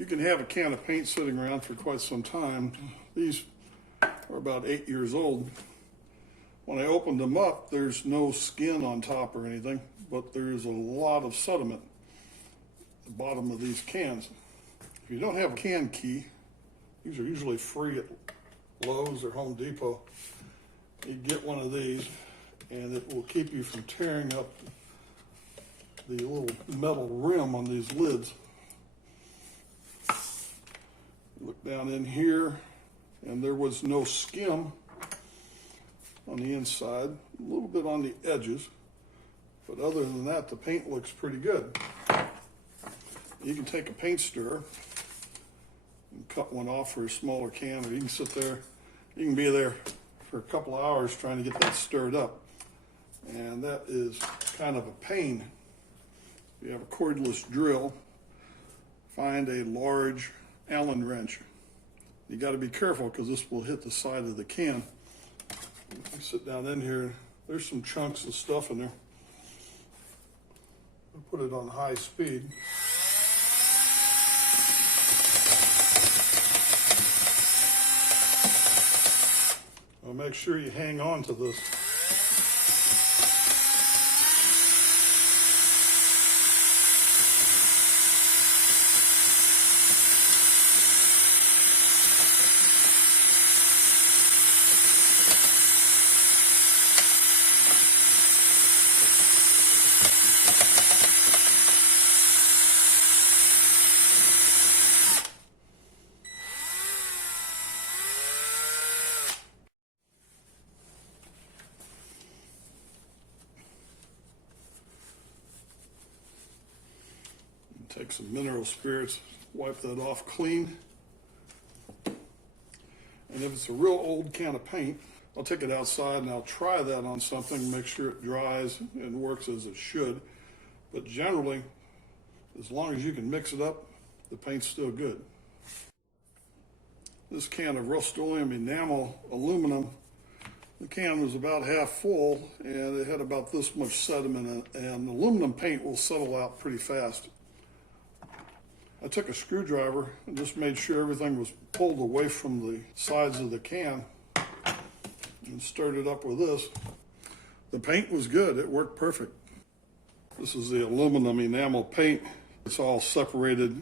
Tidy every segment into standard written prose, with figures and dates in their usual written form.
You can have a can of paint sitting around for quite some time. These are about 8 years old. When I opened them up, there's no skin on top or anything, but there's a lot of sediment at the bottom of these cans. If you don't have a can key, these are usually free at Lowe's or Home Depot. You get one of these and it will keep you from tearing up the little metal rim on these lids. Look down in here, and there was no skim on the inside, a little bit on the edges, but other than that, the paint looks pretty good. You can take a paint stirrer and cut one off for a smaller can, or you can sit there, you can be there for a couple of hours trying to get that stirred up, and that is kind of a pain. If you have a cordless drill, find a large Allen wrench. You got to be careful because this will hit the side of the can. If you sit down in here, there's some chunks of stuff in there. I'll put it on high speed. I'll make sure you hang on to this. Take some mineral spirits, wipe that off clean. And if it's a real old can of paint, I'll take it outside and I'll try that on something, make sure it dries and works as it should. But generally, as long as you can mix it up, the paint's still good. This can of Rust-Oleum enamel aluminum, the can was about half full and it had about this much sediment, and aluminum paint will settle out pretty fast. I took a screwdriver and just made sure everything was pulled away from the sides of the can and stirred it up with this. The paint was good, it worked perfect. This is the aluminum enamel paint. It's all separated.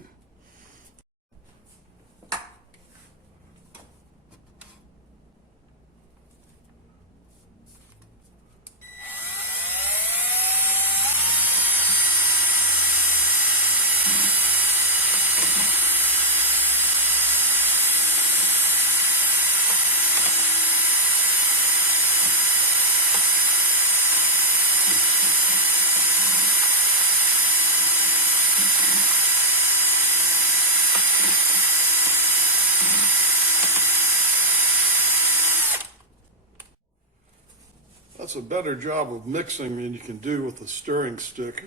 That's a better job of mixing than you can do with a stirring stick.